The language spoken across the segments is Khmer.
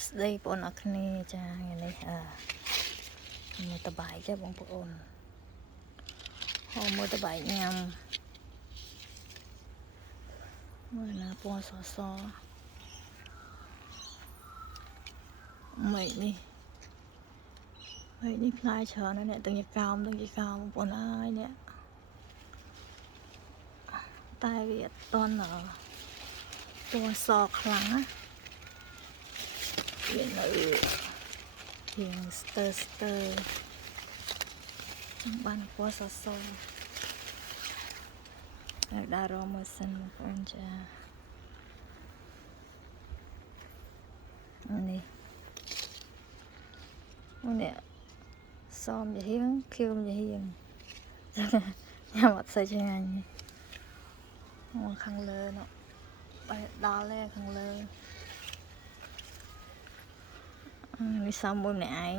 ស្ដីបងប្អូនអរគ្នាចាថ្ងៃនេះមើលតបាយចាបងប្អូនហៅមើលតបាយញ៉ាំមើលណាពណ៌សមេឃនេះផ្លាយច្រើនណាស់អ្នកទាំងជាកោមបងប្អូនអើយអ្នកតែវាអត់តន់ពណ៌សខ្លាំងណាវានៅជាងស្ទើចង់បានពណ៌សហើយដើររមើលសិនបងប្អូនចានេះសមជាហៀងខៀវជាហៀងញ៉ាំអត់សូវឆ្ងាញ់មកខាងលើនោះបែរដល់ទេខាងលើនេះសមមួយម្នាក់ឯង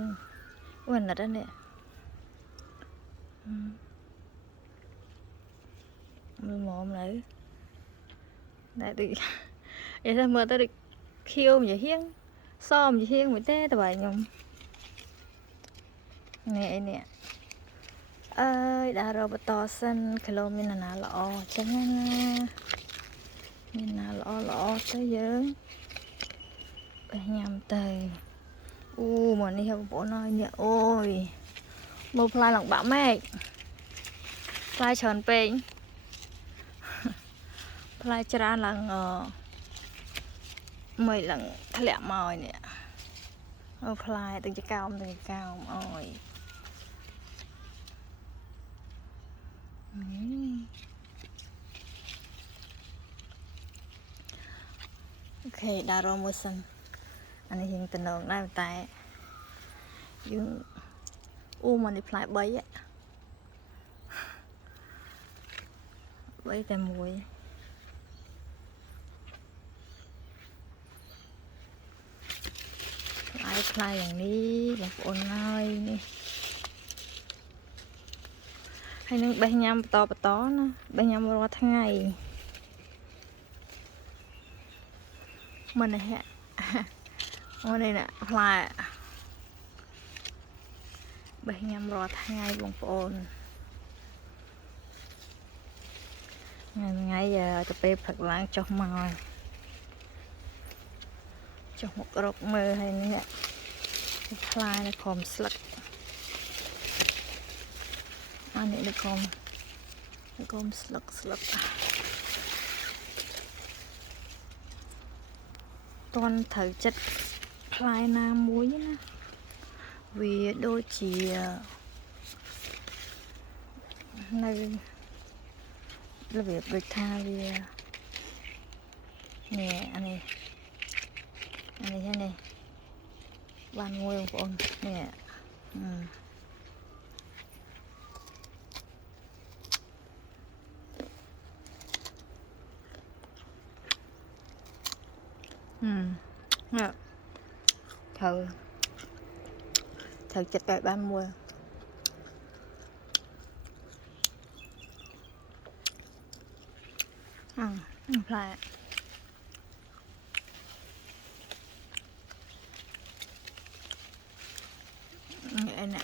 អូអាណិតនេះមើលមកនៅតែដូចនិយាយថាមើលទៅដូចខៀវជាហៀងសមជាហៀងមួយទេតើបាយខ្ញុំនេះអីនេះអើយដើររកបន្តសិនគីឡូមានណាល្អចឹងណាមានណាល្អទៅយើងទៅញ៉ាំទៅអូមកនេះបងប្អូនអើយនេះអូយមើលផ្លែឡើងបាក់ម៉ែកផ្លែច្រើនពេកផ្លែច្រើនឡើងមិនឡើងធ្លាក់មកឯនេះផ្លែទាំងចកោមអូយអូខេដើររកមើលសិនអានេះយើងតំណងដែរតែយើងអូមកនេះផ្លែ3តែមួយផ្លែយ៉ាងនេះបងប្អូនហើយនេះហើយនឹងបេះញ៉ាំបន្តណាបេះញ៉ាំរាល់ថ្ងៃមិននេះអូនេះណាផ្លែបេះញ៉ាំរាល់ថ្ងៃបងប្អូនថ្ងៃទៅពេលព្រឹកឡើងចុះមករកមើលហើយនេះផ្លែនៅក្រោមស្លឹកអានេះនៅក្រោមស្លឹកតន់ត្រូវចិត្តផ្លែណាមួយណាវាដូចជានៅរបៀបដូចថាវានេះអានេះបានមួយបងប្អូននេះត្រូវចិត្តតែបានមួយផ្លែនេះណា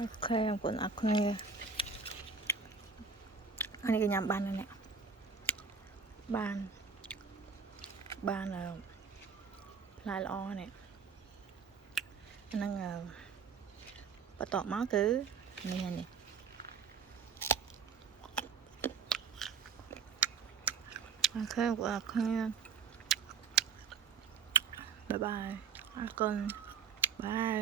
អូខេបងប្អូនអរគុណអានេះក៏ញ៉ាំបានដែរនេះបានផ្លែល្អនេះអាហ្នឹងបន្ទាប់មកគឺនេះអូខេបងប្អូនអរគុណបាយអរគុណបាយ